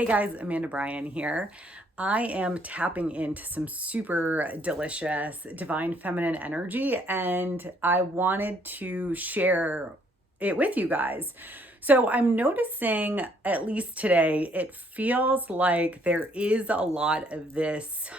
Hey guys, Amanda Bryan here. I am tapping into some super delicious divine feminine energy, and I wanted to share it with you guys. So I'm noticing, at least today, it feels like there is a lot of this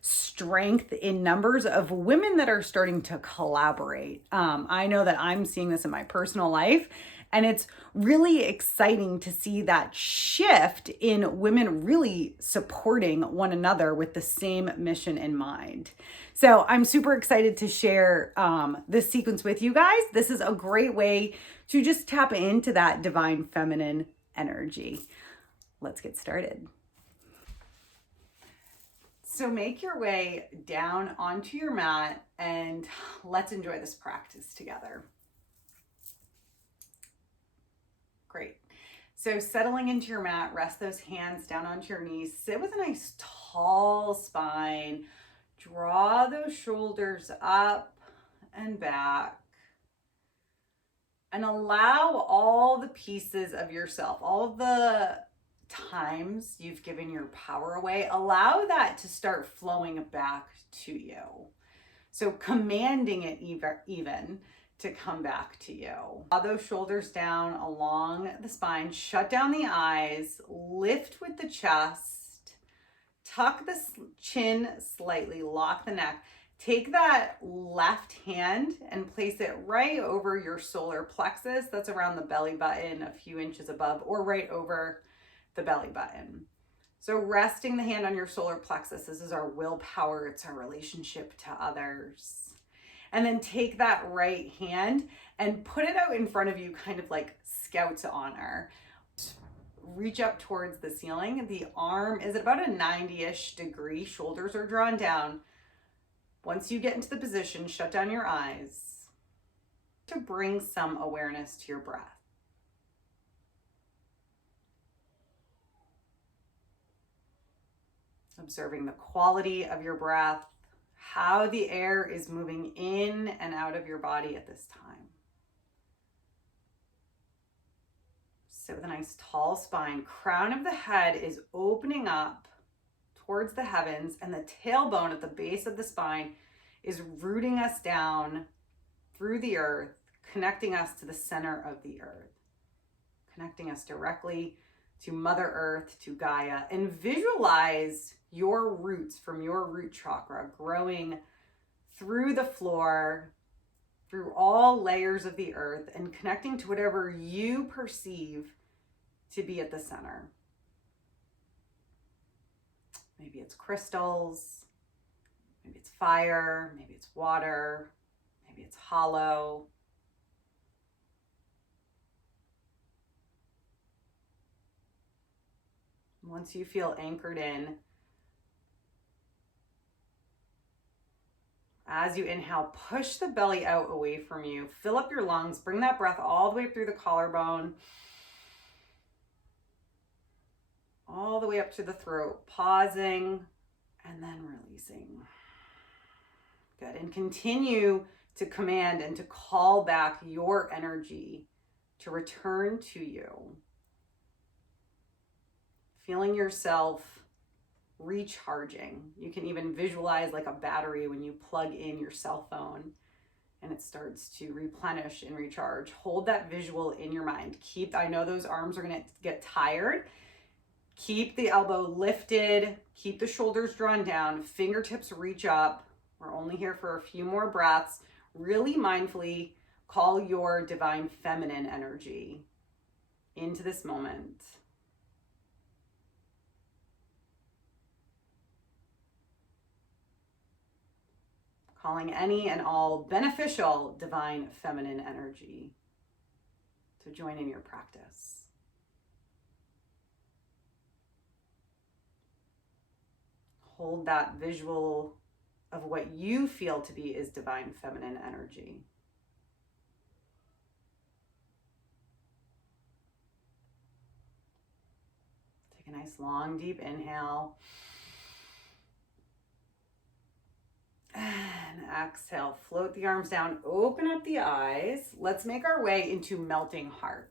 strength in numbers of women that are starting to collaborate. I know that I'm seeing this in my personal life, and it's really exciting to see that shift in women really supporting one another with the same mission in mind. So I'm super excited to share this sequence with you guys. This is a great way to just tap into that divine feminine energy. Let's get started. So make your way down onto your mat and let's enjoy this practice together. Great. So settling into your mat, rest those hands down onto your knees. Sit with a nice tall spine. Draw those shoulders up and back. And allow all the pieces of yourself, all of the times you've given your power away, allow that to start flowing back to you. So commanding it even to come back to you. Draw those shoulders down along the spine, shut down the eyes, lift with the chest, tuck the chin slightly, lock the neck. Take that left hand and place it right over your solar plexus. That's around the belly button, a few inches above, or right over the belly button. So resting the hand on your solar plexus, this is our willpower. It's our relationship to others. And then take that right hand and put it out in front of you, kind of like Scout's honor. Reach up towards the ceiling. The arm is at about a 90-ish degree. Shoulders are drawn down. Once you get into the position, shut down your eyes to bring some awareness to your breath. Observing the quality of your breath, how the air is moving in and out of your body at this time. Sit with a nice tall spine. Crown of the head is opening up towards the heavens, and the tailbone at the base of the spine is rooting us down through the earth, connecting us to the center of the earth, connecting us directly to Mother Earth, to Gaia, and visualize your roots from your root chakra growing through the floor, through all layers of the earth, and connecting to whatever you perceive to be at the center. Maybe it's crystals, maybe it's fire, maybe it's water, maybe it's hollow. Once you feel anchored in, as you inhale, push the belly out away from you. Fill up your lungs. Bring that breath all the way up through the collarbone, all the way up to the throat, pausing and then releasing. Good. And continue to command and to call back your energy to return to you. Feeling yourself recharging. You can even visualize like a battery when you plug in your cell phone and it starts to replenish and recharge. Hold that visual in your mind. I know those arms are going to get tired. Keep the elbow lifted. Keep the shoulders drawn down. Fingertips reach up. We're only here for a few more breaths. Really mindfully call your divine feminine energy into this moment. Calling any and all beneficial divine feminine energy to join in your practice. Hold that visual of what you feel to be is divine feminine energy. Take a nice long deep inhale. And exhale, float the arms down, open up the eyes. Let's make our way into melting heart.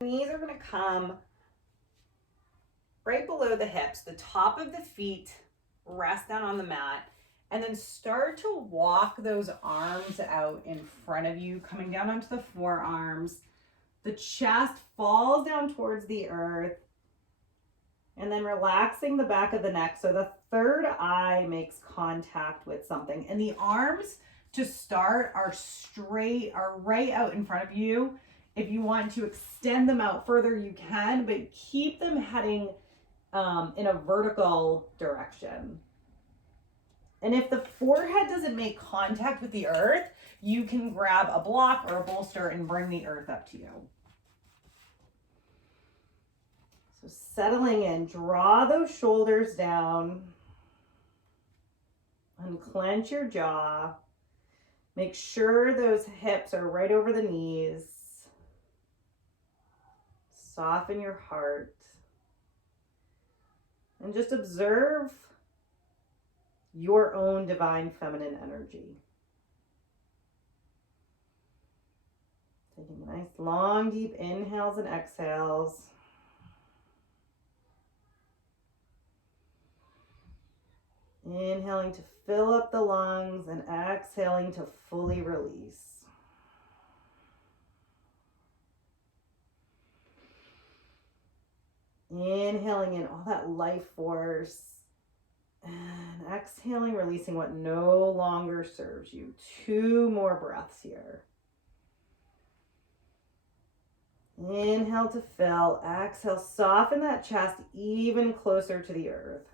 Knees are gonna come right below the hips. The top of the feet rest down on the mat. And then start to walk those arms out in front of you, coming down onto the forearms. The chest falls down towards the earth. And then relaxing the back of the neck so the third eye makes contact with something. And the arms to start are straight, are right out in front of you. If you want to extend them out further, you can, but keep them heading in a vertical direction. And if the forehead doesn't make contact with the earth, you can grab a block or a bolster and bring the earth up to you. So settling in, draw those shoulders down, unclench your jaw, make sure those hips are right over the knees, soften your heart, and just observe your own divine feminine energy. Taking nice long deep inhales and exhales. Inhaling to fill up the lungs and exhaling to fully release. Inhaling in all that life force and exhaling, releasing what no longer serves you. 2 more breaths here. Inhale to fill, exhale, soften that chest even closer to the earth.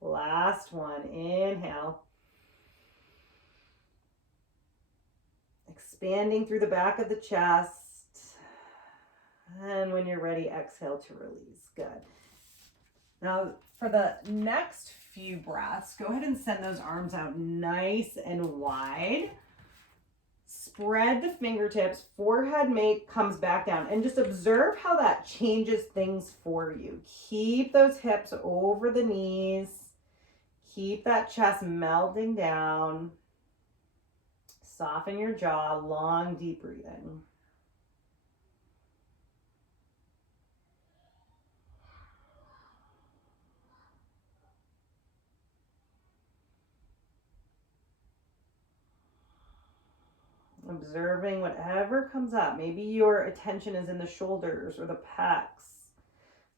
Last one, inhale. Expanding through the back of the chest. And when you're ready, exhale to release. Good. Now, for the next few breaths, go ahead and send those arms out nice and wide. Spread the fingertips, forehead comes back down, and just observe how that changes things for you. Keep those hips over the knees. Keep that chest melting down. Soften your jaw, long, deep breathing. Observing whatever comes up. Maybe your attention is in the shoulders or the pecs.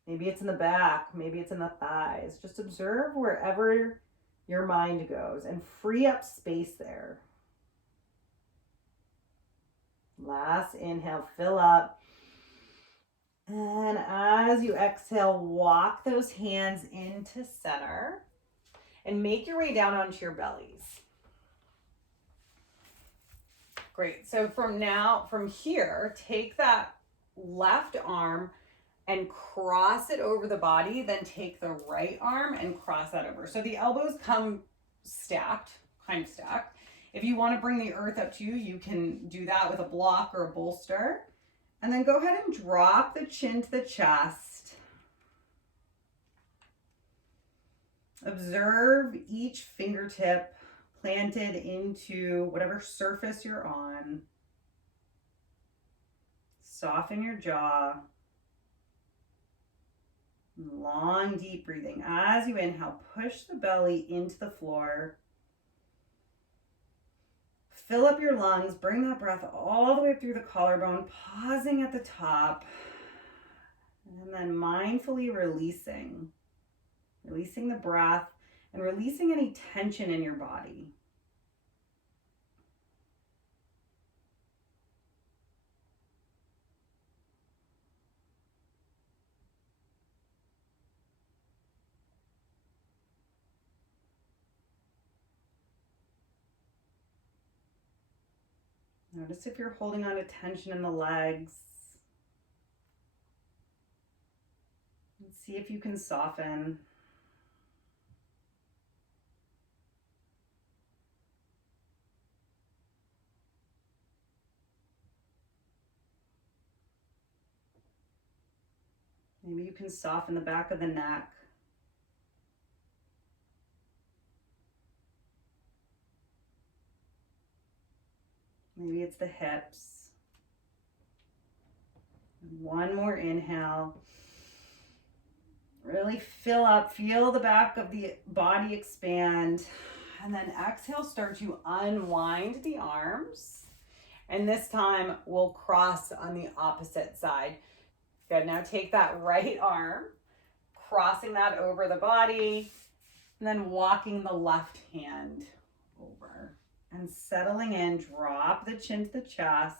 Maybe it's in the back. Maybe it's in the thighs. Just observe wherever your mind goes and free up space there. Last inhale, fill up. And as you exhale, walk those hands into center and make your way down onto your bellies. Great. So from here, take that left arm and cross it over the body, then take the right arm and cross that over. So the elbows come stacked, kind of stacked. If you want to bring the earth up to you, you can do that with a block or a bolster. And then go ahead and drop the chin to the chest. Observe each fingertip planted into whatever surface you're on. Soften your jaw. Long, deep breathing. As you inhale, push the belly into the floor. Fill up your lungs. Bring that breath all the way through the collarbone, pausing at the top. And then mindfully releasing. Releasing the breath and releasing any tension in your body. Notice if you're holding on to tension in the legs. And see if you can soften. Maybe you can soften the back of the neck. Maybe it's the hips. One more inhale. Really fill up, feel the back of the body expand. And then exhale, start to unwind the arms. And this time we'll cross on the opposite side. Good, now take that right arm, crossing that over the body, and then walking the left hand over. And settling in, drop the chin to the chest.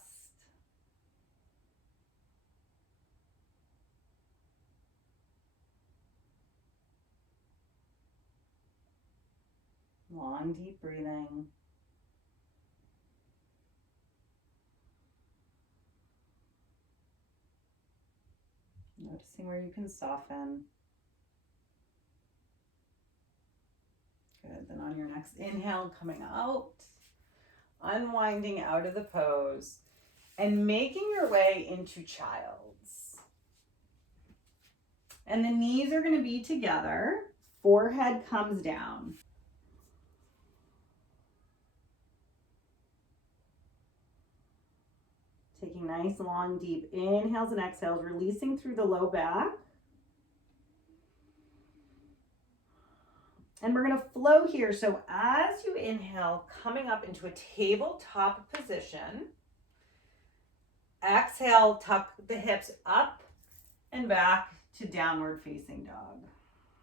Long, deep breathing. Noticing where you can soften. Good. Then on your next inhale, coming out, unwinding out of the pose, and making your way into child's. And the knees are going to be together. Forehead comes down. Taking nice, long, deep inhales and exhales, releasing through the low back. And we're going to flow here. So as you inhale, coming up into a tabletop position. Exhale, tuck the hips up and back to downward facing dog.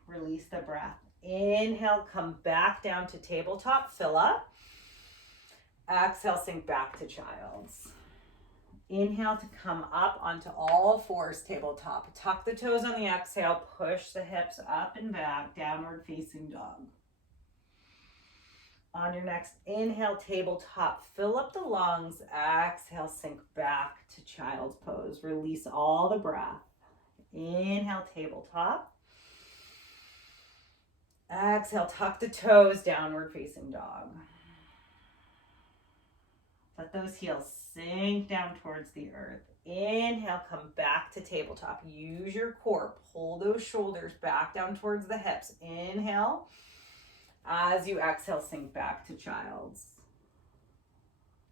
Release the breath. Inhale, come back down to tabletop, fill up. Exhale, sink back to child's. Inhale to come up onto all fours, tabletop. Tuck the toes on the exhale, push the hips up and back, downward facing dog. On your next inhale, tabletop, fill up the lungs. Exhale, sink back to child's pose. Release all the breath. Inhale, tabletop. Exhale, tuck the toes, downward facing dog. Let those heels sink down towards the earth. Inhale, come back to tabletop. Use your core. Pull those shoulders back down towards the hips. Inhale. As you exhale, sink back to child's.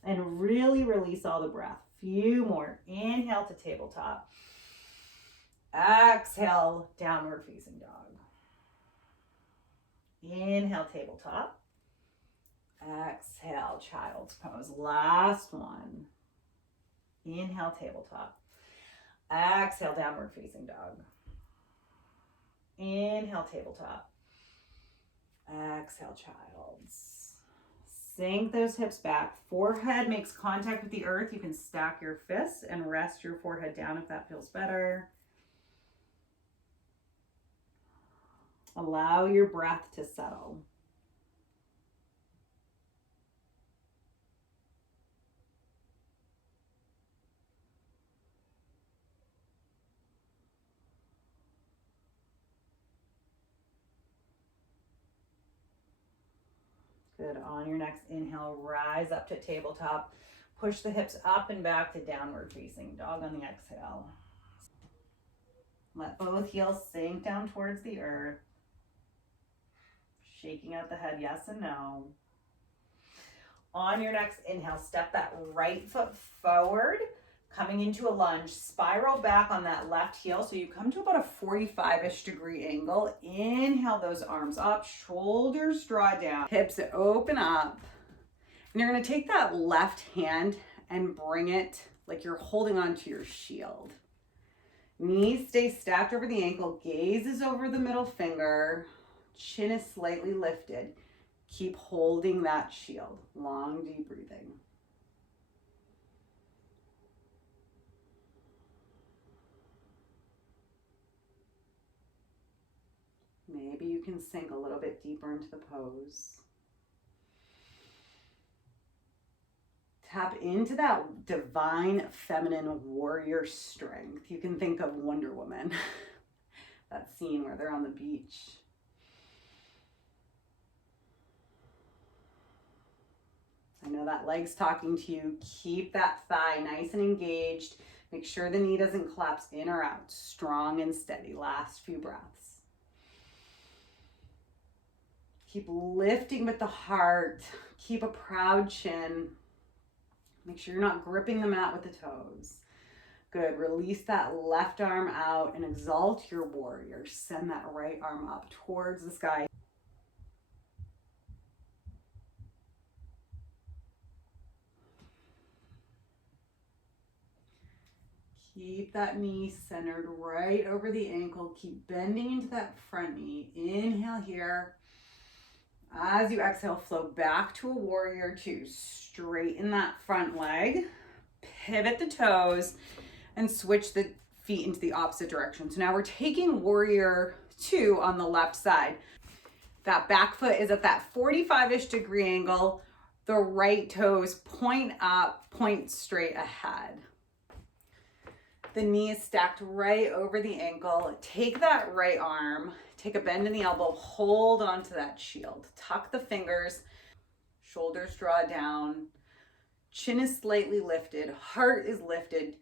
And really release all the breath. Few more. Inhale to tabletop. Exhale, downward facing dog. Inhale, tabletop. Exhale, child's pose. Last one. Inhale, tabletop. Exhale, downward facing dog. Inhale, tabletop. Exhale, child's. Sink those hips back. Forehead makes contact with the earth. You can stack your fists and rest your forehead down if that feels better. Allow your breath to settle. Good. On your next inhale, rise up to tabletop. Push the hips up and back to downward facing dog on the exhale. Let both heels sink down towards the earth. Shaking out the head, yes and no. On your next inhale, step that right foot forward, coming into a lunge. Spiral back on that left heel. So you come to about a 45-ish degree angle. Inhale those arms up, shoulders draw down, hips open up. And you're going to take that left hand and bring it like you're holding onto your shield. Knees stay stacked over the ankle, gaze is over the middle finger, chin is slightly lifted. Keep holding that shield. Long, deep breathing. Maybe you can sink a little bit deeper into the pose. Tap into that divine feminine warrior strength. You can think of Wonder Woman, that scene where they're on the beach. I know that leg's talking to you. Keep that thigh nice and engaged. Make sure the knee doesn't collapse in or out. Strong and steady. Last few breaths. Keep lifting with the heart. Keep a proud chin. Make sure you're not gripping the mat with the toes. Good. Release that left arm out and exalt your warrior. Send that right arm up towards the sky. Keep that knee centered right over the ankle. Keep bending into that front knee. Inhale here. As you exhale, flow back to a warrior two. Straighten that front leg. Pivot the toes and switch the feet into the opposite direction. So now we're taking warrior two on the left side. That back foot is at that 45-ish degree angle. The right toes point up, point straight ahead. The knee is stacked right over the ankle. Take that right arm, take a bend in the elbow, hold onto that shield. Tuck the fingers, shoulders draw down, chin is slightly lifted, heart is lifted,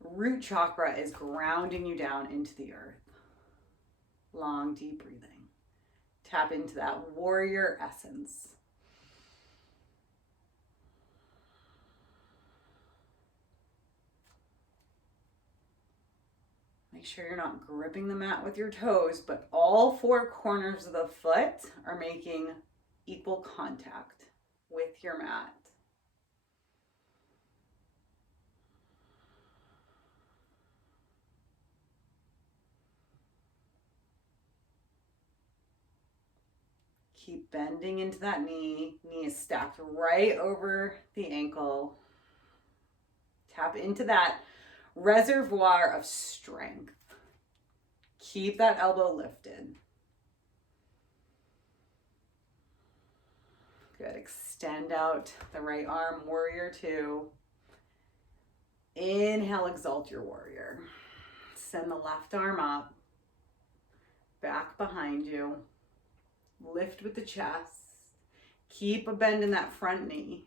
root chakra is grounding you down into the earth. Long, deep breathing. Tap into that warrior essence. Make sure you're not gripping the mat with your toes, but all four corners of the foot are making equal contact with your mat. Keep bending into that knee. Knee is stacked right over the ankle. Tap into that reservoir of strength. Keep that elbow lifted. Good. Extend out the right arm, warrior two. Inhale, exalt your warrior. Send the left arm up, back behind you. Lift with the chest. Keep a bend in that front knee.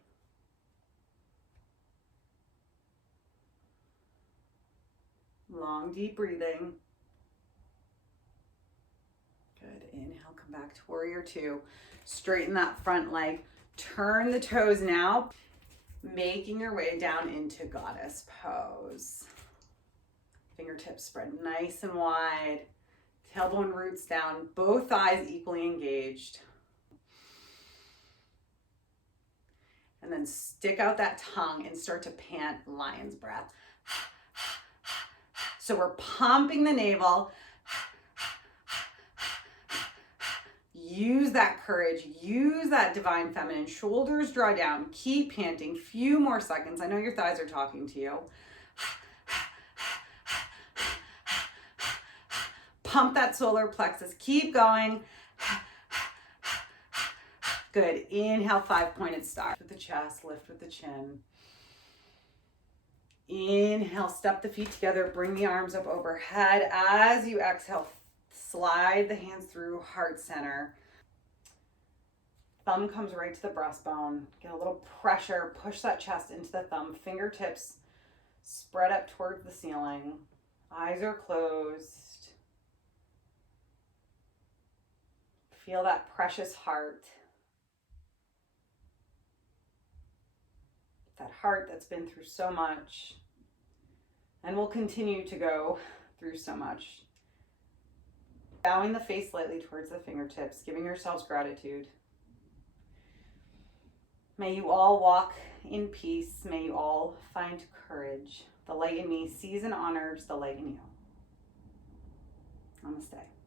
Long, deep breathing. Good. Inhale, come back to warrior two. Straighten that front leg. Turn the toes now, making your way down into goddess pose. Fingertips spread nice and wide. Tailbone roots down, both thighs equally engaged. And then stick out that tongue and start to pant lion's breath. So we're pumping the navel. Use that courage, use that divine feminine. Shoulders draw down, keep panting. Few more seconds. I know your thighs are talking to you. Pump that solar plexus. Keep going. Good. Inhale, 5-pointed star. Lift with the chest, lift with the chin. Inhale, step the feet together. Bring the arms up overhead. As you exhale, slide the hands through heart center. Thumb comes right to the breastbone. Get a little pressure. Push that chest into the thumb. Fingertips spread up towards the ceiling. Eyes are closed. Feel that precious heart. That heart that's been through so much and will continue to go through so much. Bowing the face slightly towards the fingertips, giving yourselves gratitude. May you all walk in peace. May you all find courage. The light in me sees and honors the light in you. Namaste.